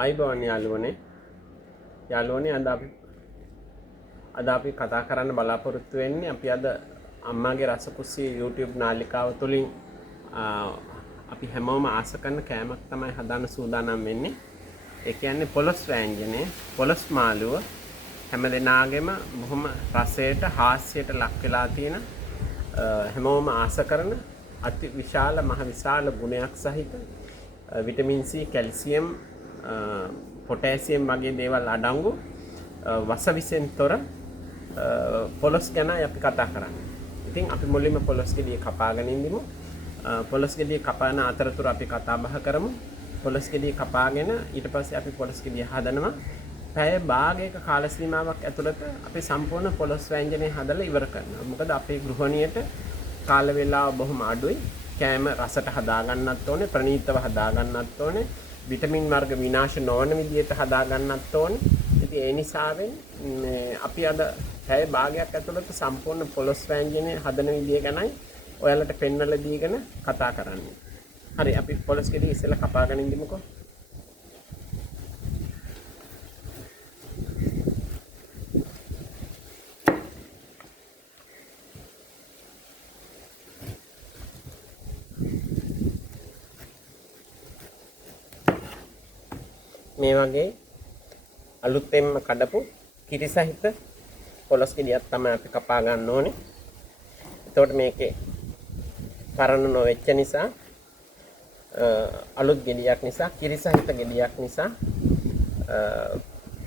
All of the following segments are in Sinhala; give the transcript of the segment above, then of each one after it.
අයිබෝන් යාළුවනේ අද අපි කතා කරන්න බලාපොරොත්තු වෙන්නේ අපි අද අම්මාගේ රසකුස්සිය YouTube නාලිකාව තුලින් අපි හැමෝම ආස කරන කෑමක් තමයි හදන්න සූදානම් වෙන්නේ. ඒ කියන්නේ පොලොස් වෑංජනේ, පොලොස් මාළුව හැමදෙනාගේම බොහොම රසයට හාස්‍යයට ලක් වෙලා තියෙන හැමෝම ආස කරන අති විශාල මහ විශාල ගුණයක් සහිත විටමින් C, කැල්සියම්, පොටෑසියම් වගේ දේවල් අඩංගු වසවිසෙන් තොර පොලොස් ගැන අපි කතා කරන්නේ. ඉතින් අපි මුලින්ම පොලොස් ගෙඩිය කපාගෙන ඉඳිමු. පොලොස් ගෙඩිය කපාන අතරතුර අපි කතා බහ කරමු. පොලොස් ගෙඩිය කපාගෙන ඊට පස්සේ අපි පොලොස් ගෙඩිය හදනවා. පැය භාගයක කාල සීමාවක් ඇතුළත අපි සම්පූර්ණ පොලොස් වෑංජනය හදලා ඉවර කරනවා. මොකද අපේ ගෘහණියට කාල වේලාව බොහොම අඩුයි. කෑම රසට හදා ගන්නත් ඕනේ, ප්‍රණීතව හදා ගන්නත් ඕනේ, විටමින් වර්ග විනාශ නොවන විදිහට හදා ගන්නත් ඕනේ. ඉතින් ඒ නිසාවෙන් අපි අද පැය භාගයක් ඇතුළත සම්පූර්ණ පොලොස් වෑංජනය හදන විදිය ගැනයි ඔයාලට පෙන්වලා දීගෙන කතා කරන්නේ. හරි, අපි පොලොස් ගෙඩිය ඉස්සෙල්ලා කපාගෙන ඉඳිමුකෝ. මේ වගේ අලුතෙන්ම කඩපු කිරි සහිත පොලොස් ගෙඩියක් තමයි අපි කපා ගන්න ඕනේ. එතකොට මේකේ පරණ නොවෙච්ච නිසා අලුත් ගෙඩියක් නිසා, කිරි සහිත ගෙඩියක් නිසා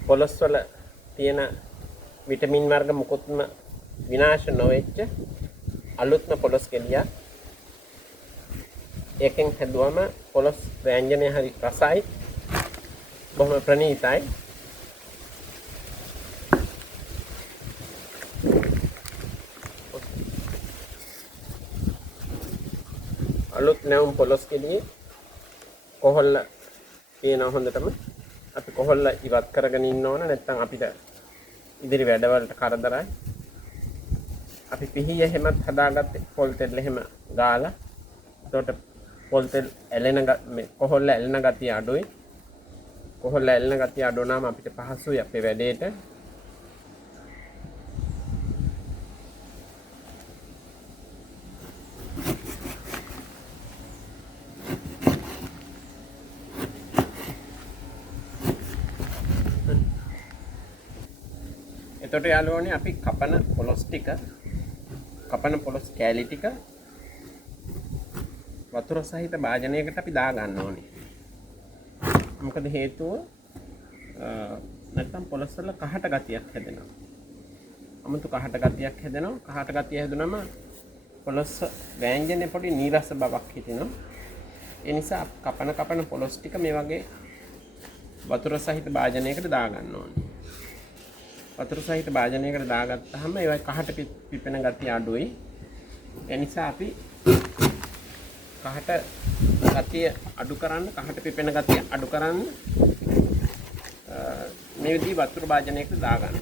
පොලොස් වල තියෙන විටමින් වර්ග මුකුත්ම විනාශ නොවෙච්ච අලුත්ම පොලොස් ගෙඩියක්. ඒකෙන් හැදුවම පොලොස් වෑංජනය හරි රසයි, බොහොම ප්‍රණීතයි. අලුත් නැවුම් පොලොස් ගෙඩියේ කොහොල්ල තියෙන හොඳටම අපි කොහොල්ල ඉවත් කරගෙන ඉන්න ඕන, නැත්නම් අපිට ඉදිරි වැඩවලට කරදරයි. අපි පිහිය එහෙමත් හදාගත්තේ පොල් තෙල් එහෙම ගාලා. එතකොට පොල් තෙල් කොහොල්ල ඇලෙන ගතිය අඩුයි. කොහොල්ල ඇලෙන ගතිය අඩු නම් අපිට පහසුයි අපේ වැඩේට. එතකොට යාළුවනේ අපි කපන පොලොස් කෑලි ටික වතුර සහිත භාජනයකට අපි දා ගන්න ඕනේ. මොකද හේතුව නැත්තම් පොලොස් වල කහට ගතියක් හැදෙනවා. අමුතු කහට ගතියක් හැදෙනවා. කහට ගතිය හැදුනම පොලොස් වෑංජනේ පොඩි නීරස බවක් හිතෙනවා. ඒ නිසා කපන පොලොස් ටික මේ වගේ වතුර සහිත භාජනයකට දා ගන්න ඕනේ. වතුර සහිත භාජනයකට දාගත්තාම ඒවයි කහට පිපෙන ගතිය අඩුයි. ඒ නිසා අපි කහට ගතිය අඩු කරන්න, කහට පිපෙන ගතිය අඩු කරන්න මේ විදිහ වතුර භාජනයකට දාගන්න.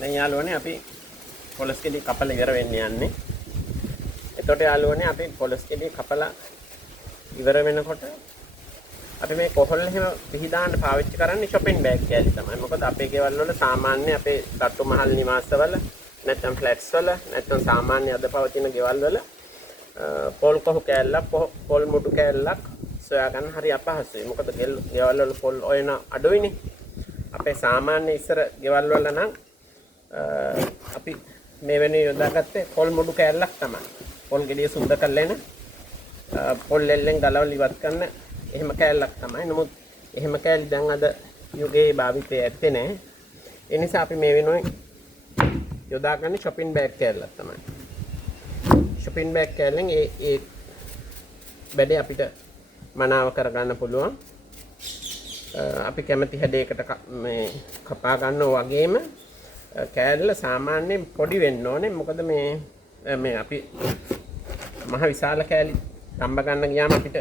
දැන් යාළුවනේ අපි පොලොස් ගෙඩිය කපලා ඉවර වෙන්න යන්නේ. එතකොට යාළුවනේ අපි පොලොස් ගෙඩිය කපලා ඉවර වෙනකොට අපි මේ කොහොල්ල එහෙම පිහදාන්න පාවිච්චි කරන්නේ shopping bag කෑලි තමයි. මොකද අපේ ගෙවල් වල සාමාන්‍ය අපේ තට්ටු මහල් නිවාසවල නැත්නම් flats වල නැත්නම් සාමාන්‍ය අද පවතින ගෙවල් වල පොල් කොහු කෑල්ලක්, පොල් මුටු කෑල්ලක් සොයා ගන්න හරි අපහසුයි. මොකද ගෙවල් වල පොල් ඔයන අඩුයිනේ. අපේ සාමාන්‍ය ඉස්සර ගෙවල් වල නම් අපි මේ වෙනේ යොදාගත්තේ පොල් මුඩු කෑල්ලක් තමයි. පොල් ගෙඩිය සුද්ධ කරලා එන පොල් එල්ලෙන් ගලවලා ඉවත් කරන එහෙම කෑල්ලක් තමයි. නමුත් එහෙම කෑලි දැන් අද යුගයේ භාවිතයේ ඇත්තේ නැහැ. ඒ නිසා අපි මේ වෙනුවෙන් යොදාගන්නේ shopping bag කෑල්ලක් තමයි. shopping bag කෑල්ලෙන් ඒ බඩේ අපිට මනාව කරගන්න පුළුවන්. අපි කැමති හැඩයකට මේ කපා ගන්නවා වගේම කෑල්ල සාමාන්‍යයෙන් පොඩි වෙන්න ඕනේ. මොකද මේ අපි මහ විශාල කෑලි තඹ ගන්න ගියාම අපිට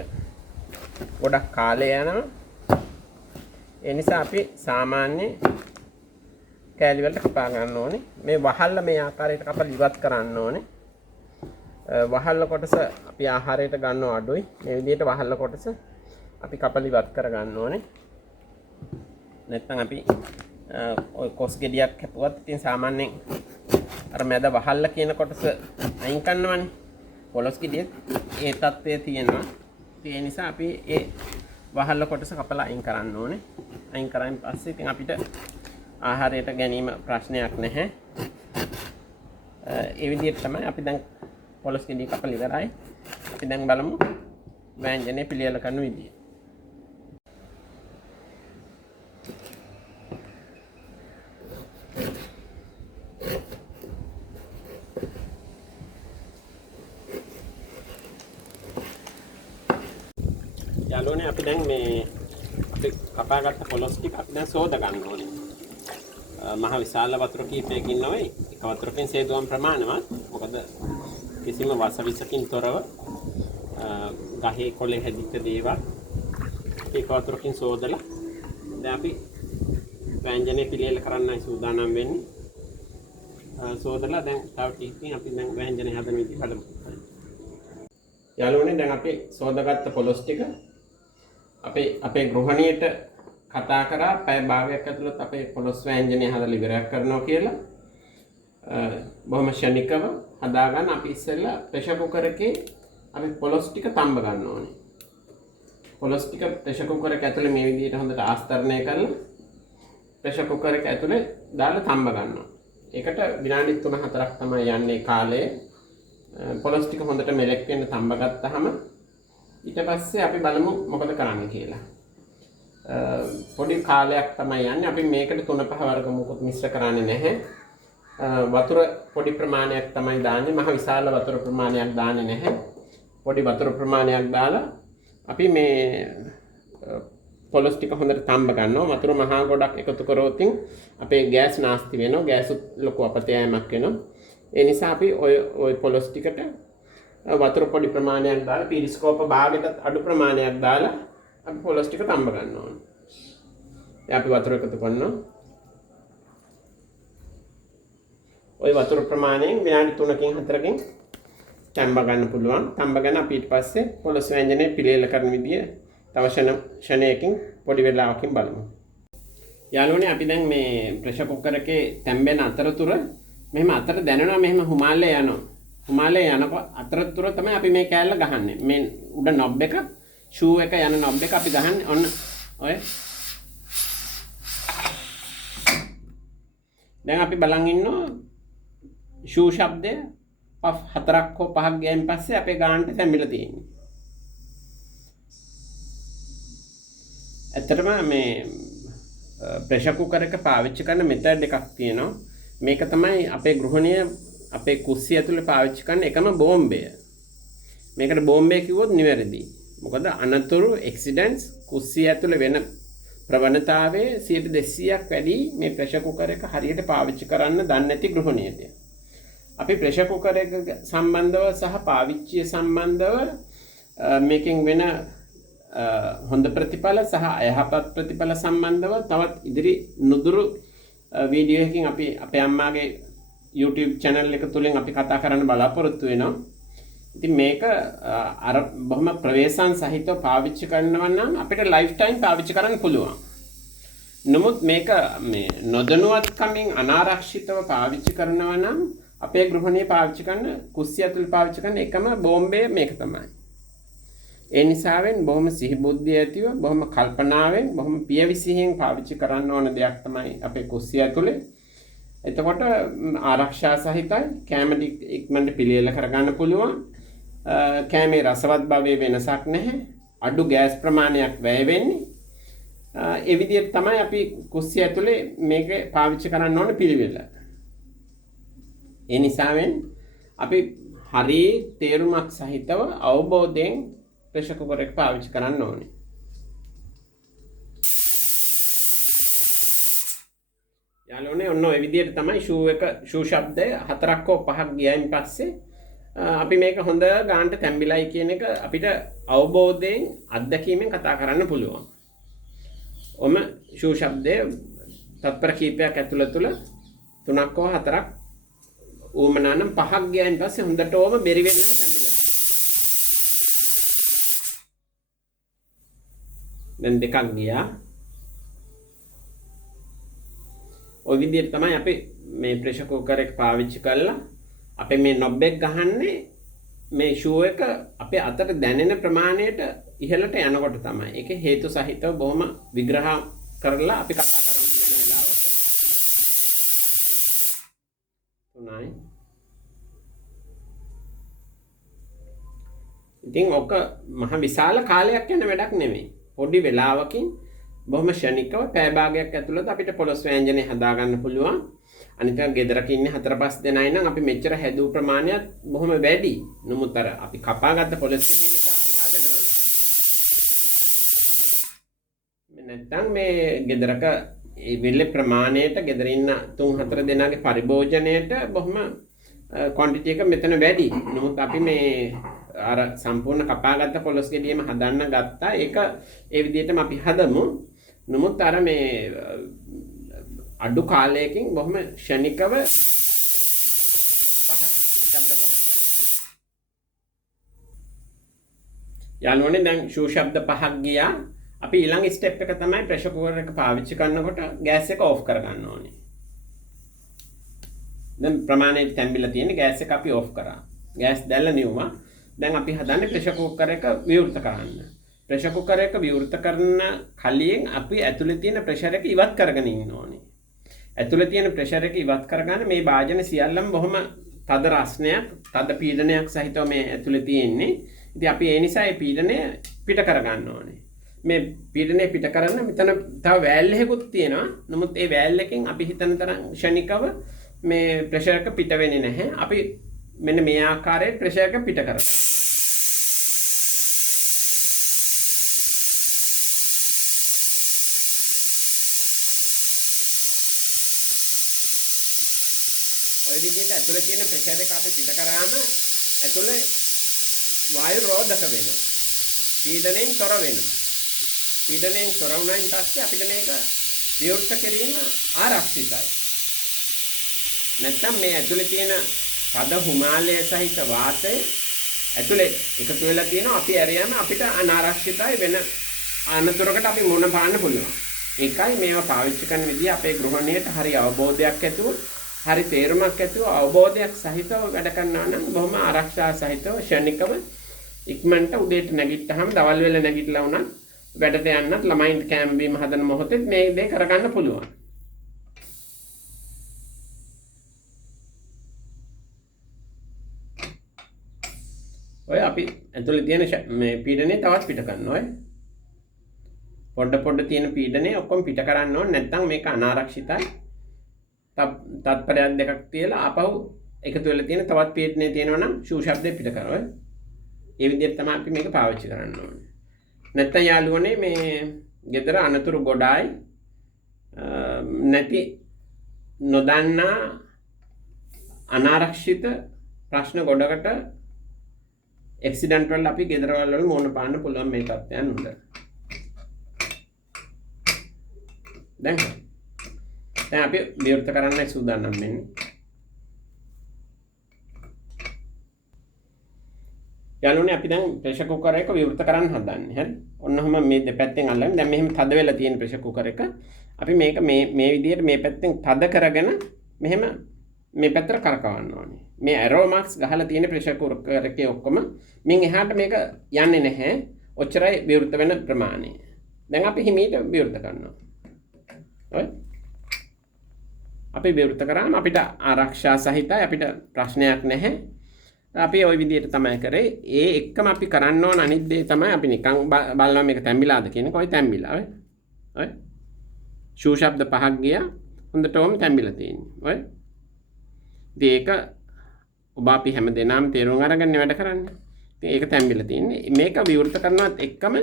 ගොඩක් කාලය යනවා. ඒ නිසා අපි සාමාන්‍ය කෑලි වලට කපා ගන්න ඕනේ. මේ වහල්ල මේ ආකාරයට කපලා ඉවත් කරන්න ඕනේ. වහල්ල කොටස අපි ආහාරයට ගන්නව අඩුයි. මේ විදිහට වහල්ල කොටස අපි කපලා ඉවත් කර ගන්න ඕනේ. නැත්නම් අපි ඔය කොස් ගෙඩියක් කැපුවත් ඉතින් සාමාන්‍යයෙන් අර මැද වහල්ල කියන කොටස අයින් කරනවනේ. පොලොස් ගෙඩියේ ඒ තත්ත්වයේ තියෙනවා. ඒ නිසා අපි ඒ වහල්ල කොටස කපලා අයින් කරන්න ඕනේ. අයින් කරායින් පස්සේ ඉතින් අපිට ආහාරයට ගැනීම ප්‍රශ්නයක් නැහැ. ඒ විදිහට තමයි අපි දැන් පොලොස් ගෙඩිය කපලා ඉවරයි. අපි දැන් බලමු ව්‍යංජනේ පිළියෙල කරන විදිය. යාළුවනේ අපි දැන් මේ අපි කපාගත්ත පොලොස් ටික අපි දැන් සෝද ගන්න ඕනේ. මහ විශාල වතුර කීපයකින් නොවේ. එක වතුරකින් සේදුවම් ප්‍රමාණවත්. මොකද කිසිම වසවිසකින් තොරව ගහේ කොළේ හැදිච්ච දේවල් එක වතුරකින් සෝදලා දැන් අපි ව්‍යංජනේ පිළියෙල කරන්නයි සූදානම් වෙන්නේ. සෝදලා දැන් තව ටිකකින් අපි දැන් ව්‍යංජනේ හදන විදිහ බලමු. යාළුවනේ දැන් අපි සෝදාගත්ත පොලොස් ටික අපේ ගෘහණියට කතා කරා පැය භාගයක් ඇතුළත අපේ පොලොස් ව්‍යංජනය හදලා ඉවරයක් කරනවා කියලා. බොහොම ශනිකව හදාගන්න අපි ඉස්සෙල්ලා ප්‍රෙෂර් කුකර් එකේ අපි පොලොස් ටික තම්බ ගන්න ඕනේ. පොලොස් ටික ප්‍රෙෂර් කුකර් එක ඇතුලේ මේ විදිහට හොඳට ආස්තරණය කරලා ප්‍රෙෂර් කුකර් එක ඇතුලේ දාලා තම්බ ගන්නවා. ඒකට විනාඩි 3-4ක් තමයි යන්නේ කාලය. පොලොස් ටික හොඳට මෙලෙක් වෙන්න තම්බ ගත්තාම ඊට පස්සේ අපි බලමු මොකද කරන්න කියලා. පොඩි කාලයක් තමයි යන්නේ. අපි මේකට 3-5 වර්ග මොකද මිශ්‍ර කරන්නේ නැහැ. වතුර පොඩි ප්‍රමාණයක් තමයි දාන්නේ. මහ විශාල වතුර ප්‍රමාණයක් දාන්නේ නැහැ. පොඩි වතුර ප්‍රමාණයක් දාලා අපි මේ පොලොස් ටික හොඳට තම්බ ගන්නවා. වතුර මහා ගොඩක් එකතු කරොත් අපේ ගෑස් නාස්ති වෙනවා. ගෑස් ලොකු අපතෑමක් වෙනවා. ඒ නිසා අපි ඔය පොලොස් ටිකට වතුර පොඩි ප්‍රමාණයක් දාලා පීරිස්කෝප භාගයට අඩු ප්‍රමාණයක් දාලා අපි පොලොස් ටික තම්බ ගන්න ඕනේ. දැන් අපි වතුර එකතු කරනවා. ওই වතුර ප්‍රමාණයෙන් විනාඩි 3කින් 4කින් තම්බ ගන්න පුළුවන්. තම්බගෙන අපි ඊට පස්සේ පොලොස් ව්‍යංජනේ පිළියෙල කරන විදිය තව ෂණයකින් පොඩි වෙලාවකින් බලමු. යාළුවනේ අපි දැන් මේ ප්‍රෙෂර් කුකර් එකේ තැම්බෙන අතරතුර මෙහෙම අතර දැනෙනවා මෙහෙම හුමාලේ යනවා. හුමාලේ යනකොට අතරතුර තමයි අපි මේ කෑල්ල ගහන්නේ. මේ උඩ නොබ් එක ෂූ එක යන නොබ් එක අපි ගහන්නේ ඔන්න ඔය. දැන් අපි බලන් ඉන්නවා ෂූ ශබ්දය පෆ් 4ක් හෝ 5ක් ගියන් පස්සේ අපේ ගානට තැඹිලා තියෙන්නේ. ඇත්තටම මේ ප්‍රෙෂර් කුකර් එක පාවිච්චි කරන මෙතඩ් එකක් තියෙනවා. මේක තමයි අපේ ගෘහණිය අපේ කුස්සිය ඇතුලේ පාවිච්චි කරන එකම බෝම්බය. මේකට බෝම්බය කිව්වොත් නිවැරදි. මොකද අනතුරු ඇක්සිඩන්ට්ස් කුස්සිය ඇතුලේ වෙන ප්‍රවණතාවයේ 200ක් වැඩි මේ ප්‍රෙෂර් කුකර් එක හරියට පාවිච්චි කරන්න දන්නේ නැති ගෘහණියට. අපි ප්‍රෙෂර් කුකර් එක සම්බන්ධව සහ පාවිච්චිය සම්බන්ධව මේකෙන් වෙන හොඳ ප්‍රතිඵල සහ අයහපත් ප්‍රතිඵල සම්බන්ධව තවත් ඉදිරි නුදුරු වීඩියෝ එකකින් අපි අපේ අම්මාගේ YouTube channel එක තුලින් අපි කතා කරන්න බලාපොරොත්තු වෙනවා. ඉතින් මේක අර බොහොම ප්‍රවේශම් සහිතව පාවිච්චි කරනවා නම් අපිට ලයිෆ් ටයිම් පාවිච්චි කරන්න පුළුවන්. නමුත් මේක මේ නොදැනුවත්කමින් අනාරක්ෂිතව පාවිච්චි කරනවා නම් අපේ ගෘහණිය පාවිච්චි කරන කුස්සිය ඇතුළේ පාවිච්චි කරන එකම බෝම්බය මේක තමයි. ඒ නිසාවෙන් බොහොම සිහිබුද්ධිය ඇතිව බොහොම කල්පනාවෙන් බොහොම පියවිසියෙන් පාවිච්චි කරන්න ඕන දෙයක් තමයි අපේ කුස්සිය ඇතුළේ. එතකොට ආරක්ෂා සහිතයි කැම ඉක්මනට පිළියෙල කරගන්න පුළුවන්. කැමේ රසවත් භාවයේ වෙනසක් නැහැ. අඩු ගෑස් ප්‍රමාණයක් වැය වෙන්නේ. ඒ විදිහට තමයි අපි කුස්සිය ඇතුලේ මේක පාවිච්චි කරන්න ඕන පිළිවෙල. ඒ නිසාවෙන් අපි හරි තේරුමක් සහිතව අවබෝධයෙන් ප්‍රෙෂර් කුකර් එක පාවිච්චි කරන්න ඕනේ. යාළුවනේ ඔන්න ඔය විදිහට තමයි ෂූ ශබ්දය 4ක් හෝ 5ක් ගියයින් පස්සේ අපි මේක හොඳ ගානට තැම්බිලයි කියන එක අපිට අවබෝධයෙන් අත්දැකීමෙන් කතා කරන්න පුළුවන්. ඔම ෂූ ශබ්දය තත්පර කීපයක් ඇතුළත තුල 3ක් හෝ 4ක් ඌමනා නම් 5ක් ගියයින් පස්සේ හොඳටම බෙරි වෙන්න තැම්බිලා තියෙනවා. දැන් 2ක් ගියා. ඔය විදිහට තමයි අපි මේ ප්‍රෙෂර් කුකර් එක පාවිච්චි කරලා අපි මේ නොබ් එක ගහන්නේ මේ ෂූ එක අපේ අතට දැනෙන ප්‍රමාණයට ඉහළට යනකොට තමයි. ඒක හේතු සහිතව බොහොම විග්‍රහ කරලා අපි කතා කරමු වෙන වෙලාවක. තුනයි. ඉතින් ඔක මහ විශාල කාලයක් යන වැඩක් නෙමෙයි. පොඩි වෙලාවකින් බොහොම ෂණිකව පැය භාගයක් ඇතුළත අපිට පොළොස් ව්‍යංජනේ හදා ගන්න පුළුවන්. අනිත් එක ගෙදරක ඉන්නේ 4-5 දෙනයි නම් අපි මෙච්චර හැදූ ප්‍රමාණයත් බොහොම වැඩි. නමුත් අර අපි කපාගත්ත පොළොස් ගෙඩිය නිසා අපි හදනවා. නැත්තම් මේ ගෙදරක ඒ විල්ලේ ප්‍රමාණයට ගෙදර ඉන්න 3-4 දෙනාගේ පරිභෝජනයට බොහොම ක්වොන්ටිටි එක මෙතන වැඩි. නමුත් අපි මේ අර සම්පූර්ණ කපාගත්ත පොළොස් ගෙඩියම හදන්න ගත්තා. ඒක ඒ විදිහටම අපි හදමු. නමුත් අර මේ අඩු කාලයකින් බොහොම ෂණිකව පහ ශබ්ද පහ. යාළුවනේ දැන් ෂූ ශබ්ද 5ක් ගියා. අපි ඊළඟ ස්ටෙප් එක තමයි ප්‍රෙෂර් කුකර් එක පාවිච්චි කරනකොට ගෑස් එක ඕෆ් කරගන්න ඕනේ. දැන් ප්‍රමාණයට තැම්බිලා තියෙන ගෑස් එක අපි ඕෆ් කරා. ගෑස් දැල්ලා නිවුවා. දැන් අපි හදන්නේ ප්‍රෙෂර් කුකර් එක විවෘත කරන්න. ප්‍රෙෂර් කුකර් එක විවෘත කරන කලින් අපි ඇතුලේ තියෙන ප්‍රෙෂර් එක ඉවත් කරගෙන ඉන්න ඕනේ. ඇතුලේ තියෙන ප්‍රෙෂර් එක ඉවත් කරගන්න මේ භාජන සියල්ලම බොහොම තද රස්නයක්, තද පීඩනයක් සහිතව මේ ඇතුලේ තියෙන්නේ. ඉතින් අපි ඒ නිසා මේ පීඩනය පිට කරගන්න ඕනේ. මේ පීඩනය පිට කරන්න මෙතන තව වෑල් එකකුත් තියෙනවා. නමුත් ඒ වෑල් එකෙන් අපි හිතන තරම් ක්ෂණිකව මේ ප්‍රෙෂර් එක පිට වෙන්නේ නැහැ. අපි මෙන්න මේ ආකාරයේ ප්‍රෙෂර් එක පිට කරගන්න. ඔය විදිහට ඇතුලේ තියෙන ප්‍රෙෂර් එක අපි පිට කරාම ඇතුලේ වායු රෝධක වෙනවා. පීඩනයෙන් තොර වෙනවා. පීඩනයෙන් තොර වුණායින් පස්සේ අපිට මේක විවෘත කිරීම ආරක්ෂිතයි. නැත්තම් මේ ඇතුලේ තියෙන පද හිමාලය සහිත වාතය ඇතුලේ එකතු වෙලා තියෙනවා. අපි ඇරියම අපිට අනාරක්ෂිතයි වෙන අනතුරකට අපි මුහුණ පාන්න පුළුවන්. ඒකයි මේවා පාවිච්චි කරන විදිහ අපේ ගෘහණියට හරි අවබෝධයක් ඇතුව හරි තේරුමක් ඇතුව අවබෝධයක් සහිතව වැඩ කරනවා නම් බොහොම ආරක්ෂා සහිතව ෂණිකව ඉක්මනට උදේට නැගිට්ටාම දවල් වෙල නැගිටලා වුණත් වැඩට යන්නත් ළමයින්ට කැම් බීම හදන මොහොතේ මේ දේ කරගන්න පුළුවන්. ඔය අපි ඇතුලේ තියෙන මේ පීඩනය තවත් පිට කරනවා. පොඩ තියෙන පීඩනය ඔක්කොම පිට කරන්න ඕනේ. නැත්නම් මේක අනාරක්ෂිතයි. තත්පරයක් දෙකක් තියලා ආපහු එකතු වෙලා තියෙන තවත් පීඩනය තියෙනවා නම් ෂූ ශබ්දේ පිට කරනවා. ඒ විදිහට තමයි අපි මේක පාවිච්චි කරන්න ඕනේ. නැත්නම් යාළුවනේ මේ ගෙදර අනතුරු ගොඩායි නැති නොදන්නා අනාරක්ෂිත ප්‍රශ්න ගොඩකට ඇක්සිඩන්ට් වල අපි ගෙදර වල මොන පාන්න පුළුවන් මේ තත්ත්වයන් උඩ. දැන් අපි විවෘත කරන්න සූදානම් වෙන්නේ. යාළුවනේ අපි දැන් ප්‍රෙෂර් කුකර් එක විවෘත කරන්න හදන්නේ. හරි. ඔන්නෝම මේ දෙපැත්තෙන් අල්ලගෙන දැන් මෙහෙම තද වෙලා තියෙන ප්‍රෙෂර් කුකර් එක අපි මේක මේ විදිහට මේ පැත්තෙන් තද කරගෙන මෙහෙම මේ පැත්තට කරකවන්න ඕනේ. මේ ඇරෝ මාක්ස් ගහලා තියෙන ප්‍රෙෂර් කුකර් එකේ ඔක්කොම මින් එහාට මේක යන්නේ නැහැ. ඔච්චරයි විවෘත වෙන ප්‍රමාණය. දැන් අපි හිමීට විවෘත කරනවා. ඔය අපි විවෘත කරාම අපිට ආරක්ෂා සහිතයි, අපිට ප්‍රශ්නයක් නැහැ. අපි ওই විදිහට තමයි කරේ. ඒ එක්කම අපි කරන්න ඕන අනිත් දේ තමයි අපි නිකන් බලනවා මේක තැම්බිලාද කියන එක. ඔය තැම්බිලා. ඔය ෂූ ශබ්ද 5ක් ගියා. හොඳටම තැම්බිලා තියෙන්නේ. ඔය ඒක ඔබ අපි හැමදේනම තේරුම් අරගෙන වැඩ කරන්නේ. ඉතින් ඒක තැම්බිලා තියෙන්නේ. මේක විවෘත කරනවත් එක්කම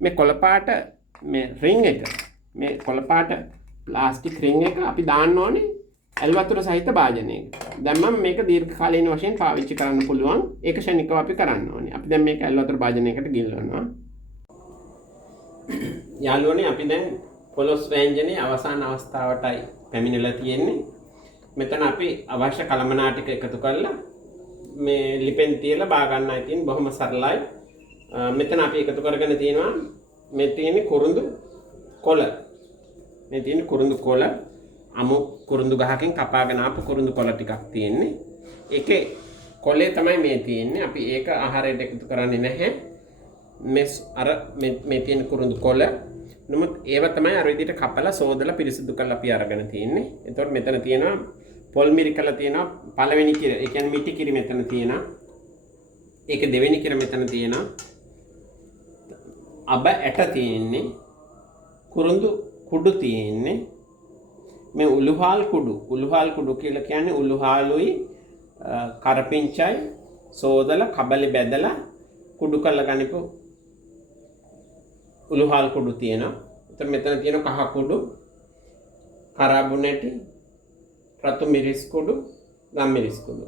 මේ කොළපාට මේ රින් එක, මේ කොළපාට ප්ලාස්ටික් රින් එක අපි දාන්න ඕනේ ඇල් වතුර සහිත භාජනයක. දැන් මම මේක දීර්ඝ කාලීන වශයෙන් පාවිච්චි කරන්න පුළුවන්. ඒක ෂණිකව අපි කරන්න ඕනේ. අපි දැන් මේක ඇල් වතුර භාජනයකට ගිල්වනවා. යාළුවනේ අපි දැන් පොලොස් ව්‍යංජනයේ අවසාන අවස්ථාවටයි පැමිණලා තියෙන්නේ. මෙතන අපි අවශ්‍ය කලමනා ටික එකතු කරලා මේ ලිපෙන් තියලා බා ගන්නයි තියෙන්නේ. බොහොම සරලයි. මෙතන අපි එකතු කරගෙන තියෙනවා මේ තියෙන්නේ කුරුඳු කොළ. මේ තියෙන්නේ කුරුඳු කොළ. අමු කුරුඳු ගහකින් කපාගෙන ආපු කුරුඳු කොළ ටිකක් තියෙන්නේ. ඒකේ කොළේ තමයි මේ තියෙන්නේ. අපි ඒක ආහාරයට එකතු කරන්නේ නැහැ. මේ තියෙන කුරුඳු කොළ. නමුත් ඒව තමයි අර විදිහට කපලා සෝදලා පිරිසිදු කරලා අපි අරගෙන තියෙන්නේ. එතකොට මෙතන තියෙනවා පොල් මිරි කරලා තියෙනවා පළවෙනි කිර. ඒ කියන්නේ මිටි කිරි මෙතන තියෙනවා. ඒක දෙවෙනි කිර මෙතන තියෙනවා. අබ ඇට තියෙන්නේ. කුරුඳු කුඩු තියෙන්නේ. මේ උළුහාල් කුඩු කියලා කියන්නේ උළුහාලුයි කරපිංචයි සෝදලා කබලි බැදලා කුඩු කරලා ගනිපු උළුහාල් කුඩු තියෙනවා. එතන මෙතන තියෙන කහ කුඩු, කරාබු නැටි, රතු මිරිස් කුඩු, ගම් මිරිස් කුඩු.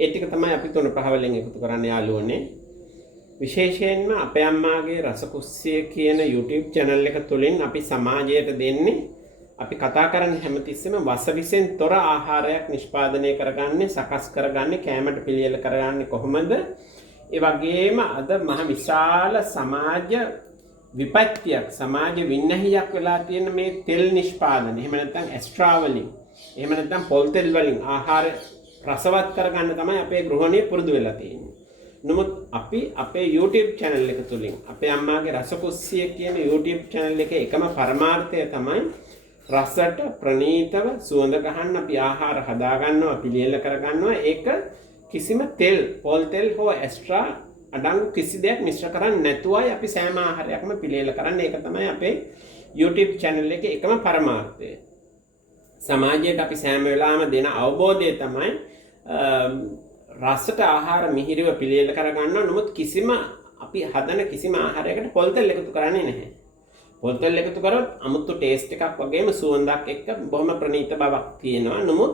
ඒ ටික තමයි අපි තුන පහ වලින් එකතු කරන්න යාළුවනේ. විශේෂයෙන්ම අපේ අම්මාගේ රසකුස්සිය කියන YouTube channel එක තුලින් අපි සමාජයට දෙන්නේ අපි කතා කරන්නේ හැමතිස්සෙම වසවිසෙන් තොර ආහාරයක් නිෂ්පාදනය කරගන්නේ, සකස් කරගන්නේ, කෑමට පිළියෙල කරගන්නේ කොහොමද? ඒ වගේම අද මහ විශාල සමාජ විපත්තියක්, සමාජ වින්නහියක් වෙලා තියෙන මේ තෙල් නිෂ්පාදනය. එහෙම නැත්නම් එක්ස්ට්‍රා වලින්, එහෙම නැත්නම් පොල් තෙල් වලින් ආහාර රසවත් කරගන්න තමයි අපේ ගෘහණිය පුරුදු වෙලා තියෙන්නේ. නමුත් අපි අපේ YouTube channel එක තුලින් අපේ අම්මාගේ රසකුස්සිය කියන YouTube channel එකේ එකම පරමාර්ථය තමයි රසට ප්‍රණීතව සුවඳ ගහන්න අපි ආහාර හදා ගන්නවා, පිළියෙල කර ගන්නවා. ඒක කිසිම තෙල්, පොල් තෙල් හෝ එක්ස්ට්‍රා අඩංගු කිසි දෙයක් මිශ්‍ර කරන්නේ නැතුවයි අපි සෑම ආහාරයක්ම පිළියෙල කරන්නේ. ඒක තමයි අපේ YouTube channel එකේ එකම පරමාර්ථය. සමාජයට අපි සෑම වෙලාවෙම දෙන අවබෝධය තමයි රසට ආහාර මිහිරිව පිළියෙල කර ගන්නවා. නමුත් අපි හදන කිසිම ආහාරයකට පොල් තෙල් එකතු කරන්නේ නැහැ. පොල් තෙල් එකතු කරොත් අමුතු ටේස්ට් එකක් වගේම සුවඳක් එක්ක බොහොම ප්‍රණීත බවක් තියෙනවා. නමුත්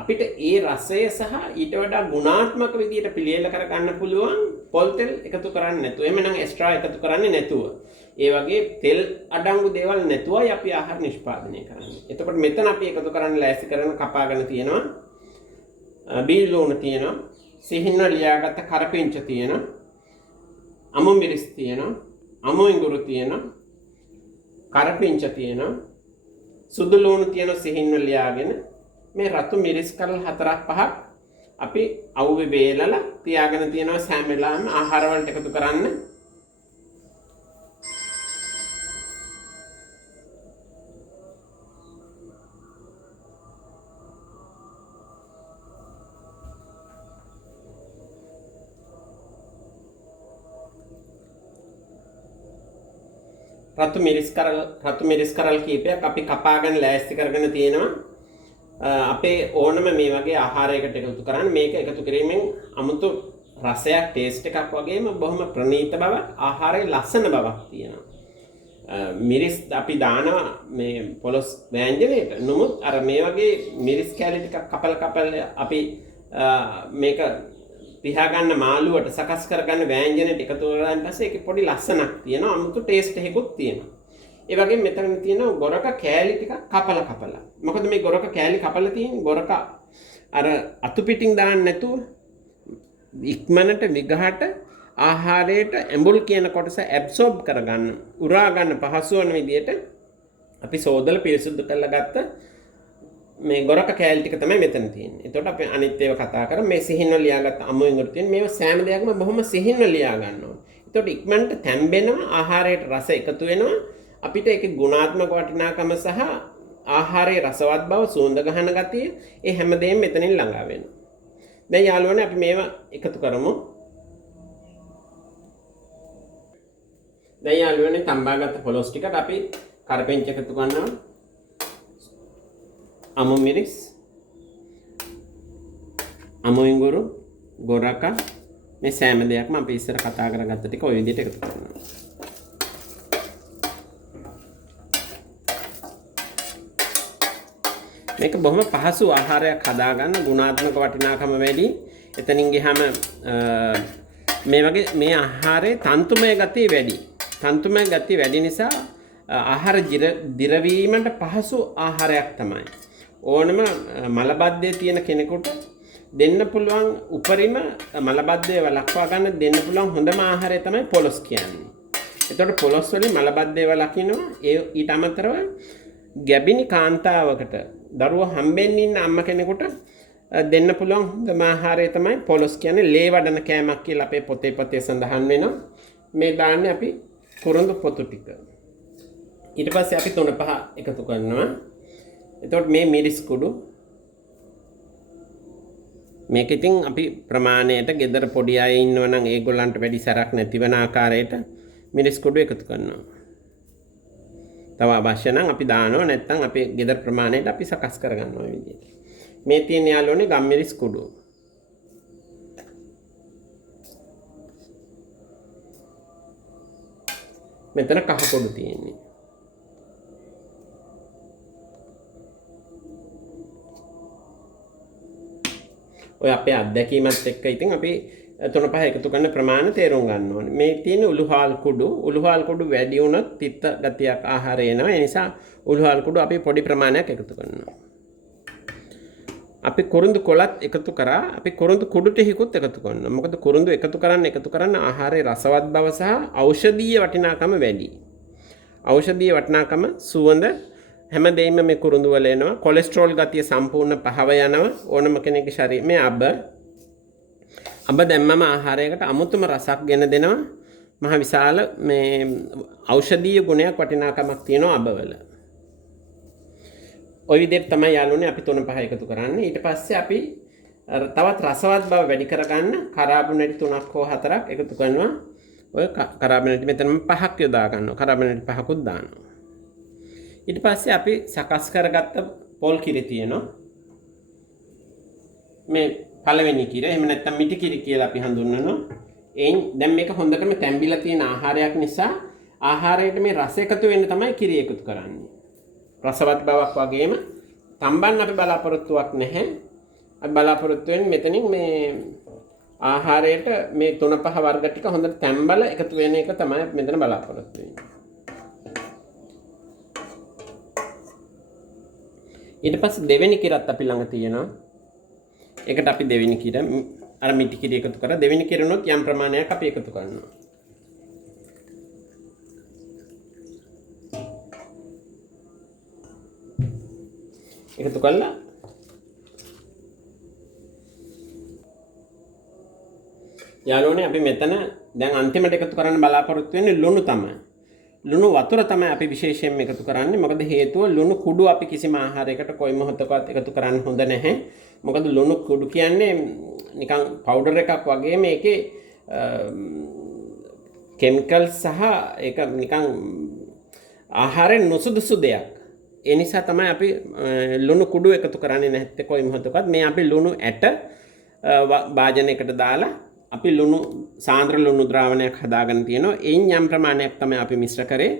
අපිට ඒ රසය සහ ඊට වඩා ගුණාත්මක විදිහට පිළියෙල කර ගන්න පුළුවන් පොල් තෙල් එකතු කරන්නේ නැතුව. එහෙමනම් එක්ස්ට්‍රා එකතු කරන්නේ නැතුව. ඒ වගේ තෙල් අඩංගු දේවල් නැතුවයි අපි ආහාර නිෂ්පාදනය කරන්නේ. එතකොට මෙතන අපි එකතු කරන්න ලෑස්ති කරන කපාගෙන තියෙනවා. බීල් ලුණු තියෙනවා. සිහින්න ලියාගත්ත කරපිංච තියෙනවා. අමු මිරිස් තියෙනවා. අමු ඉඟුරු තියෙනවා. කරපිංච තියෙනවා. සුදු ලුණු තියෙනවා සිහින්න ලියාගෙන. මේ රතු මිරිස් කල් 4-5ක් අපි අවුවේ බේලලා තියාගෙන තියෙනවා සෑම වෙලාවෙම ආහාර වලට එකතු කරන්න. රතු මිරිස් කරල් කීපයක් අපි කපාගෙන ලෑස්ති කරගෙන තියෙනවා. අපේ ඕනම මේ වගේ ආහාරයකට එකතු කරන්න. මේක එකතු කිරීමෙන් අමුතු රසයක්, ටේස්ට් එකක් වගේම බොහොම ප්‍රණීත බවක්, ආහාරයේ ලස්සන බවක් තියෙනවා. මිරිස් අපි දානවා මේ පොලොස් ව්‍යංජනයට. නමුත් අර මේ වගේ මිරිස් කැලි ටිකක් කපල අපි මේක පිහාගන්න මාළුවට සකස් කරගන්න ව්‍යංජනයට එකතු කරලා පස්සේ ඒකේ පොඩි ලස්සනක් තියෙනවා, අමුතු ටේස්ට් එකකුත් තියෙනවා. ඒ වගේම මෙතන තියෙනවා ගොරක කෑලි ටිකක් කපලා. මොකද මේ ගොරක කෑලි කපලා තියෙන්නේ ගොරක අර අතු පිටින් දාන්න නැතුව ඉක්මනට විගහට ආහාරයට ඇඹුල් කියන කොටස ඇබ්සෝබ් කරගන්න, උරා ගන්න පහසු වෙන විදිහට අපි සෝදලා පිරිසුදු කරලා ගත්ත මේ ගොරක කෑලි ටික තමයි මෙතන තියෙන්නේ. එතකොට අපි අනිත් ඒවා කතා කරමු. මේ සිහින්න ලියාගත්ත අමු ඉඟුරු තියෙන මේවා සෑම දෙයක්ම බොහොම සිහින්න ලියා ගන්න ඕනේ. එතකොට ඉක්මනට තැම්බෙනවා, ආහාරයට රස එකතු වෙනවා. අපිට ඒකේ ගුණාත්මක වටිනාකම සහ ආහාරයේ රසවත් බව, සුවඳ ගහන ගතිය, ඒ හැමදේම මෙතනින් ළඟා වෙනවා. දැන් යාළුවනේ අපි මේවා එකතු කරමු. දැන් යාළුවනේ තම්බාගත්ත පොලොස් ටිකට අපි කරපිංච එකතු කරනවා. අමු මිරිස්, අමු ඉඟුරු, ගොරක, මේ සෑම දෙයක්ම අපි ඉස්සර කතා කරගත්ත ටික ওই විදිහට එකතු කරනවා. මේක බොහොම පහසු ආහාරයක් හදාගන්න ගුණාත්මක වටිනාකම වැඩි. එතනින් ගියාම මේ වගේ මේ ආහාරයේ තන්තුමය ගතිය වැඩි. තන්තුමය ගතිය වැඩි නිසා ආහාර දිරවීමට පහසු ආහාරයක් තමයි. ඕනම මලබද්ධය තියෙන කෙනෙකුට දෙන්න පුළුවන් උපරිම මලබද්ධය වළක්වා ගන්න දෙන්න පුළුවන් හොඳම ආහාරය තමයි පොලොස් කියන්නේ. එතකොට පොලොස් වලින් මලබද්ධය වළකිනවා. ඊට අමතරව ගැබිනි කාන්තාවකට දරුවා හම්බෙන්න ඉන්න අම්ම කෙනෙකුට දෙන්න පුළුවන් හොඳම ආහාරය තමයි පොලොස් කියන්නේ. ලේ වඩන කෑමක් කියලා අපේ පොතේ සඳහන් වෙනවා. මේ දාන්නේ අපි කුරුඳු පොතු ටික. ඊට පස්සේ අපි 3-5 එකතු කරනවා. එතකොට මේ මිරිස් කුඩු මේක ඉතින් අපි ප්‍රමාණයට ගෙදර පොඩි අය ඉන්නවා නම් ඒගොල්ලන්ට වැඩි සැරක් නැතිවන ආකාරයට මිරිස් කුඩු එකතු කරනවා. තව අවශ්‍ය නම් අපි දානවා, නැත්නම් අපේ ගෙදර ප්‍රමාණයට අපි සකස් කරගන්නවා මේ විදිහට. මේ තියෙන යාළුවනේ ගම් මිරිස් කුඩු. මෙතන කහ කුඩු තියෙන්නේ. ඔය අපේ අත්දැකීමත් එක්ක ඉතින් අපි 3-5 එකතු කරන ප්‍රමාණය තේරුම් ගන්න ඕනේ. මේ තියෙන උළුහාල් කුඩු වැඩි වුණොත් පිත්ත ගතියක් ආහාරය එනවා. ඒ නිසා උළුහාල් කුඩු අපි පොඩි ප්‍රමාණයක් එකතු කරනවා. අපි කුරුඳු කොලත් එකතු කරා. අපි කුරුඳු කුඩු ටිකකුත් එකතු කරනවා. මොකද කුරුඳු එකතු කරන්න ආහාරයේ රසවත් බව සහ ඖෂධීය වටිනාකම වැඩි. ඖෂධීය වටිනාකම සුවඳ හැමදේම මේ කුරුඳු වල එනවා. කොලෙස්ටරෝල් ගතිය සම්පූර්ණ පහව යනවා. ඕනම කෙනෙකුගේ ශරීරයේ මේ අබ දැම්මම ආහාරයකට අමුතුම රසක් ගෙන දෙනවා. මහ විශාල මේ ඖෂධීය ගුණයක් වටිනාකමක් තියෙනවා අබවල. ඔය විදිහට තමයි යාළුවනේ අපි 3-5 එකතු කරන්නේ. ඊට පස්සේ අපි තවත් රසවත් බව වැඩි කරගන්න කාබෝනේට් 3ක් හෝ 4ක් එකතු කරනවා. ඔය කාබෝනේට් මෙතනම 5ක් යොදා ගන්නවා. කාබෝනේට් 5කුත් දානවා. ඊට පස්සේ අපි සකස් කරගත්ත පොල් කිරි තියෙනවා. මේ පළවෙනි කිර, එහෙම නැත්නම් මිටි කිරි කියලා අපි හඳුන්වනවා. දැන් මේක හොඳටම තැම්බිලා තියෙන ආහාරයක් නිසා ආහාරයට මේ රස එකතු වෙන්න තමයි කිරි එකතු කරන්නේ. රසවත් බවක් වගේම තම්බන්න අපි බලාපොරොත්තුවක් නැහැ. අපි බලාපොරොත්තු වෙන්නේ මෙතනින් මේ ආහාරයට මේ 3-5 වර්ග ටික හොඳට තැම්බලා එකතු වෙන එක තමයි මෙතන බලාපොරොත්තු වෙන්නේ. ඊට පස්සේ දෙවෙනි කිරත් අපි ළඟ තියෙනවා. ඒකට අපි දෙවෙනි කිර අර මිටි කිරි එකතු කරා. දෙවෙනි කිරනොත් යම් ප්‍රමාණයක් අපි එකතු කරනවා. එකතු කළා යාළුවනේ අපි මෙතන දැන් අන්තිමට එකතු කරන්න බලාපොරොත්තු වෙන්නේ ලුණු තමයි. ලුණු වතුර තමයි අපි විශේෂයෙන්ම එකතු කරන්නේ. මොකද හේතුව ලුණු කුඩු අපි කිසිම ආහාරයකට කොයි මොහොතකවත් එකතු කරන්න හොඳ නැහැ. මොකද ලුණු කුඩු කියන්නේ නිකන් පවුඩර් එකක් වගේ මේකේ කෙමිකල් සහ ඒක නිකන් ආහාරයෙන් නුසුදුසු දෙයක්. ඒ නිසා තමයි අපි ලුණු කුඩු එකතු කරන්නේ නැත්තේ කොයි මොහොතකවත්. මේ අපි ලුණු ඇට වාජනයකට දාලා අපි ලුණු සාන්ද්‍ර ලුණු ද්‍රාවණයක් හදාගෙන තියෙනවා. එයින් යම් ප්‍රමාණයක් තමයි අපි මිශ්‍ර කරේ.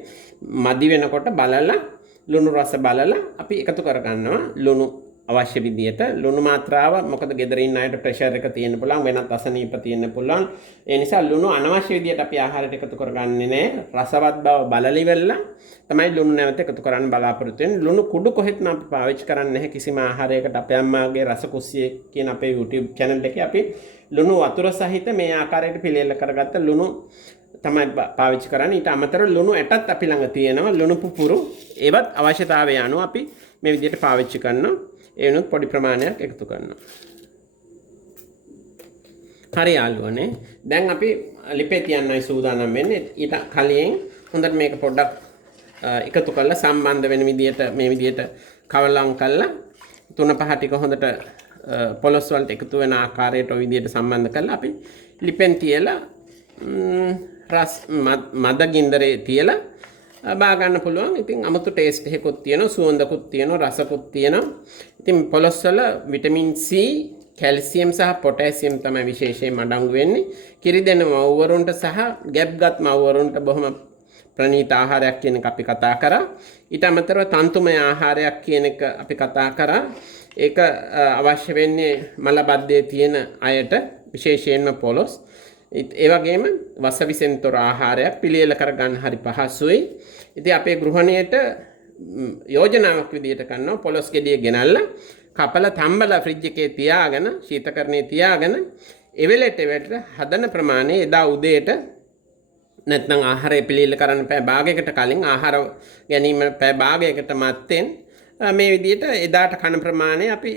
මදි වෙනකොට බලලා ලුණු රස බලලා අපි එකතු කර ගන්නවා ලුණු අවශ්‍ය විදියට. ලුණු මාත්‍රාව මොකද ගෙදර ඉන්න අයට ප්‍රෙෂර් එක තියෙන්න පුළුවන්, වෙනත් අසනීප තියෙන්න පුළුවන්. ඒ නිසා ලුණු අනවශ්‍ය විදියට අපි ආහාරයට එකතු කරගන්නේ නැහැ. රසවත් බව බලලා ඉවරලා තමයි ලුණු නැවත එකතු කරන්න බලාපොරොත්තු වෙන්නේ. ලුණු කුඩු කොහෙත්ම අපි පාවිච්චි කරන්නේ නැහැ කිසිම ආහාරයකට. අපේ අම්මාගේ රස කුස්සියේ කියන අපේ YouTube channel එකේ අපි ලුණු වතුර සහිත මේ ආකාරයට පිළියෙල කරගත්ත ලුණු තමයි පාවිච්චි කරන්නේ. ඊට අමතරව ලුණු ඇටත් අපි ළඟ තියෙනවා. ලුණු පුපුරු ඒවත් අවශ්‍යතාවය අනුව අපි මේ විදිහට පාවිච්චි කරනවා. ඒ වෙනුත් පොඩි ප්‍රමාණයක් එකතු කරනවා. හරි යාළුවනේ. දැන් අපි ලිපේ තියන්නයි සූදානම් වෙන්නේ. ඊට කලින් හොඳට මේක පොඩ්ඩක් එකතු කරලා සම්බන්ධ වෙන විදිහට මේ විදිහට කවලම් කරලා 3-5 ටික හොඳට පොලොස් වලට එකතු වෙන ආකාරයට ඔය විදිහට සම්බන්ධ කරලා අපි ලිපෙන් තියලා මද ගින්දරේ තියලා බා ගන්න පුළුවන්. ඉතින් අමුතු ටේස්ට් එකකුත් තියෙනවා, සුවඳකුත් තියෙනවා, රසකුත් තියෙනවා. ඉතින් පොලොස් වල විටමින් C, කැල්සියම් සහ පොටෑසියම් තමයි විශේෂයෙන් අඩංගු වෙන්නේ. කිරි දෙන මව්වරුන්ට සහ ගැබ්ගත් මව්වරුන්ට බොහොම ප්‍රණීත ආහාරයක් කියන එක අපි කතා කරා. ඊට අමතරව තන්තුමය ආහාරයක් කියන එක අපි කතා කරා. ඒක අවශ්‍ය වෙන්නේ මල බද්ධයේ තියෙන අයට විශේෂයෙන්ම පොළොස්. ඒ වගේම වසවිසෙන් තොර ආහාරයක් පිළියෙල කරගන්න හරි පහසුයි. ඉතින් අපේ ගෘහණියට යෝජනාවක් විදියට කරනවා පොළොස් ගෙඩිය ගෙනල්ලා කපලා තම්බලා ෆ්‍රිජ් එකේ තියාගෙන ශීතකරණයේ තියාගෙන එවෙලට හදන ප්‍රමාණය එදා උදේට නැත්නම් ආහාරය පිළියෙල කරන්න පැය භාගයකට කලින් ආහාර ගැනීම පැය භාගයකට මත්තෙන් මේ විදිහට එදාට කන ප්‍රමාණය අපි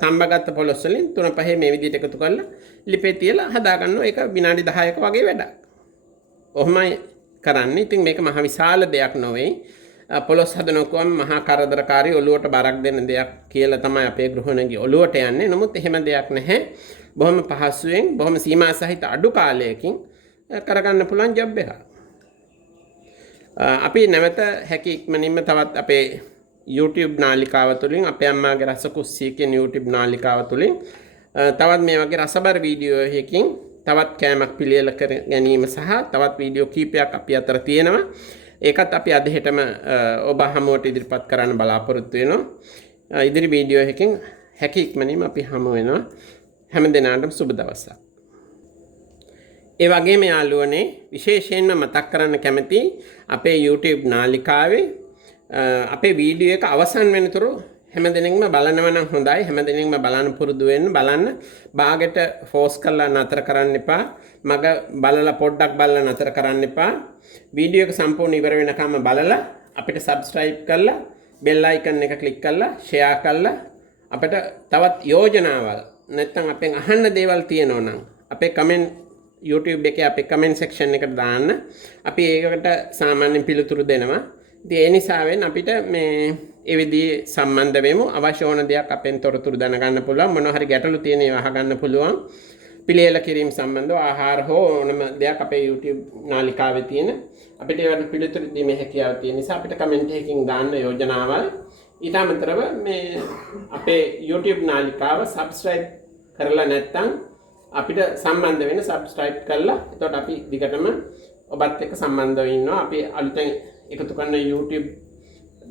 තම්බගත්ත පොළොස් වලින් 3-5 මේ විදිහට එකතු කරලා ලිපේ තියලා හදා ගන්නවා. ඒක විනාඩි 10ක වගේ වැඩක්. ඔහොමයි කරන්නේ. ඉතින් මේක මහ විශාල දෙයක් නොවේ. පොළොස් හදනකොම මහා කරදරකාරී ඔලුවට බරක් දෙන දෙයක් කියලා තමයි අපේ ගෘහණියගේ ඔලුවට යන්නේ. නමුත් එහෙම දෙයක් නැහැ. බොහොම පහසුවෙන් බොහොම සීමා සහිත අඩු කාලයකින් කරගන්න පුළුවන් ජොබ් එකක්. අපි නැවත හැකි ඉක්මනින්ම තවත් අපේ YouTube නාලිකාව තුළින් අපේ අම්මාගේ රස කුස්සිය කියන YouTube නාලිකාව තුළින් තවත් මේ වගේ රසබර වීඩියෝ එකකින් තවත් කෑමක් පිළියෙල කර ගැනීම සහ තවත් වීඩියෝ කීපයක් අපි අතර තියෙනවා. ඒකත් අපි අද හෙටම ඔබ හමුවට ඉදිරිපත් කරන්න බලාපොරොත්තු වෙනවා. ඉදිරි වීඩියෝ එකකින් හැකි ඉක්මනින්ම අපි හමු වෙනවා. හැම දිනකටම සුබ දවසක්. ඒ වගේම යාළුවනේ විශේෂයෙන්ම මතක් කරන්න කැමති අපේ YouTube නාලිකාවේ අපේ වීඩියෝ එක අවසන් වෙනතුරු හැමදෙනෙක්ම බලනවා නම් හොඳයි. හැමදෙනෙක්ම බලන්න පුරුදු වෙන්න බලන්න. බාගෙට ෆෝස් කරලා නතර කරන්න එපා. මග බලලා පොඩ්ඩක් බලලා නතර කරන්න එපා. වීඩියෝ එක සම්පූර්ණ ඉවර වෙනකම්ම බලලා අපිට subscribe කරලා bell icon එක click කරලා share කරලා අපිට තවත් යෝජනාවල් නැත්නම් අපෙන් අහන්න දේවල් තියෙනවා නම් අපේ comment YouTube එකේ අපේ comment section එකට දාන්න. අපි ඒකට සාමාන්‍යයෙන් පිළිතුරු දෙනවා. ඉතින් ඒ නිසාවෙන් අපිට මේ ඒ විදිහේ සම්බන්ධ වෙමු. අවශ්‍ය ඕන දෙයක් අපෙන් තොරතුරු දැනගන්න පුළුවන්. මොනවා හරි ගැටලු තියෙන ඒවා අහගන්න පුළුවන්. පිළියෙල කිරීම සම්බන්ධව ආහාර හෝ ඕනම දෙයක් අපේ YouTube නාලිකාවේ තියෙන අපිට ඒවට පිළිතුරු දීමේ හැකියාව තියෙන නිසා අපිට කමෙන්ට් එකකින් දාන්න යෝජනාවල්. ඊට අමතරව මේ අපේ YouTube නාලිකාව subscribe කරලා නැත්නම් අපිට සම්බන්ධ වෙන්න subscribe කරලා එතකොට අපි දිගටම ඔබත් එක්ක සම්බන්ධව ඉන්නවා. අපි අලුතෙන් එකතු කරන YouTube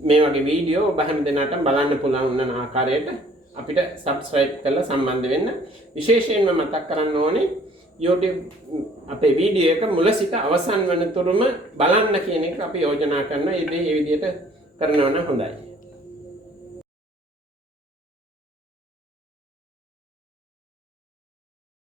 මේ වගේ වීඩියෝ ඔබ හැම දිනකටම බලන්න පුළුවන් වන ආකාරයට අපිට subscribe කරලා සම්බන්ධ වෙන්න. විශේෂයෙන්ම මතක් කරන්න ඕනේ YouTube අපේ වීඩියෝ එක මුල සිට අවසන් වෙනතුරුම බලන්න කියන එක අපි යෝජනා කරනවා. ඒ විදිහට කරනවා නම් හොඳයි.